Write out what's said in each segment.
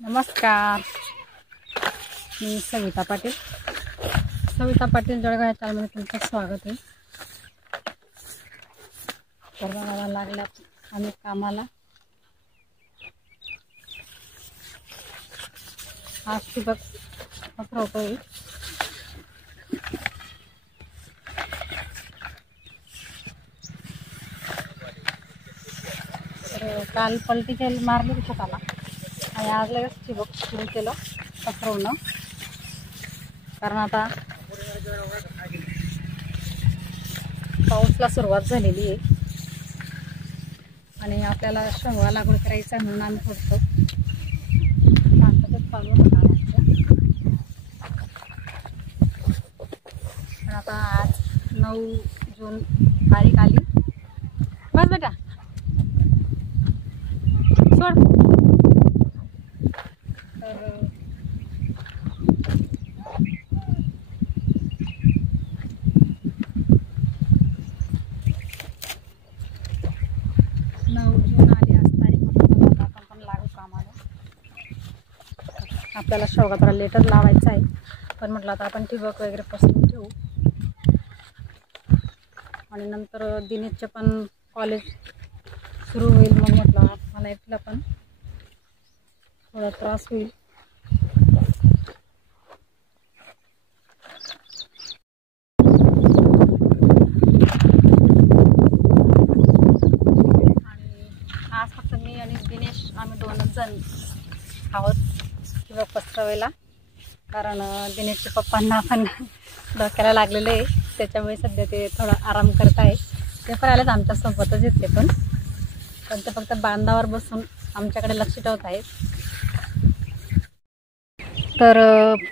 नमस्कार, मी सविता पाटील जळगाव चॅनलमध्ये तुमचं स्वागत आहे। तर बघायला लागल्या आम्ही कामाला। आज ठिबक पसरवतोय। तर काल पलटी मारली शेताला आणि आज लगेच ठिबक सुरू केलं पसरवणं, कारण आता पाऊसला सुरुवात झालेली आहे आणि आपल्याला शेंगा लागवड करायचं आहे म्हणून आम्ही थोडंसं शांततेत चालू होतं आमचं। पण आता आज 9 जून तारीख आली। बस बेटा सोड। तर 9 जून आली आज तारीख, आपण पण लागू कामाला। आपल्याला शेवगा थोडा लेटच लावायचा आहे, पण म्हटलं आता आपण ठिबक वगैरे पसरून ठेवू आणि नंतर दिनेशचे पण कॉलेज सुरू होईल, मग म्हटलं मला एकला पण थोडा त्रास होईल। आणि आज फक्त मी आणि दिनेश आम्ही दोनच जण आहोत ठिबक पसरवायला, कारण दिनेशच्या पप्पांना पण डोक्याला लागलेलं आहे, त्याच्यामुळे सध्या ते थोडा आराम करत आहे। ते पण आलेत आमच्यासोबतच येते, पण ते फक्त बांधावर बसून आमच्याकडे लक्ष ठेवत आहेत। तर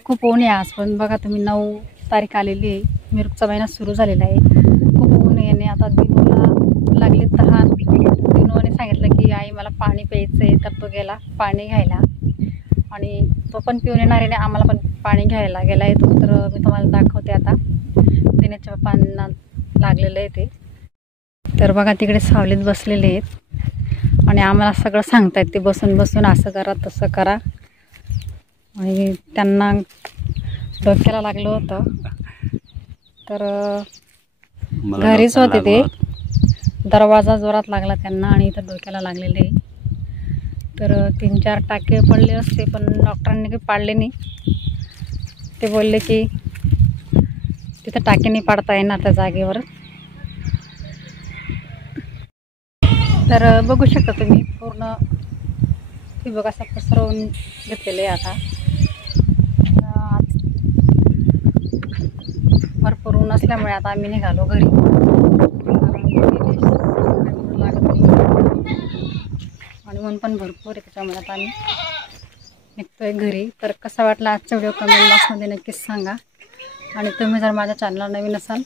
खूप ऊन आहे आज, पण बघा तुम्ही 9 तारीख आलेली आहे, मिरगचा महिना सुरू झालेला आहे। खूप ऊन आहे आणि आता दिनूला लागले तहान। दिनूने सांगितलं की आई मला पाणी प्यायचं आहे, तर तो गेला पाणी घ्यायला आणि तो पण पिऊन येणार आहे, आम्हाला पण पाणी घ्यायला गेला आहे तो। तर मी तुम्हाला दाखवते आता दिनेशच्या पप्पांना लागलेलं आहे ते। तर बघा तिकडे सावलीत बसलेले आहेत आणि आम्हाला सगळं सांगतायत ते बसून बसून, असं करा तसं करा। आणि त्यांना डोक्याला लागलं होतं, तर घरीच होते ते। दरवाजा जोरात लागला त्यांना आणि इथं डोक्याला लागलेले। तर 3-4 टाके पडले असते, पण डॉक्टरांनी काही पाडले नाही। ते बोलले की तिथं टाके नाही पाडता येणार त्या जागेवर। तर बघू शकता तुम्ही पूर्ण ठिबक असा पसरवून घेतलेलं आहे। आता आज भरपूर ऊन असल्यामुळे आता आम्ही निघालो घरी, आणि ऊन पण भरपूर आहे, त्याच्यामुळे आता आम्ही निघतोय घरी। तर कसा वाटला आजचा व्हिडिओ कमेंट बॉक्समध्ये नक्कीच सांगा, आणि तुम्ही जर माझ्या चॅनलला नवीन असाल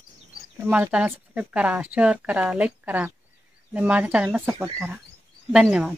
तर माझ्या चॅनल सबस्क्राईब करा, शेअर करा, लाईक करा आणि माझ्या चॅनलला सपोर्ट करा। धन्यवाद।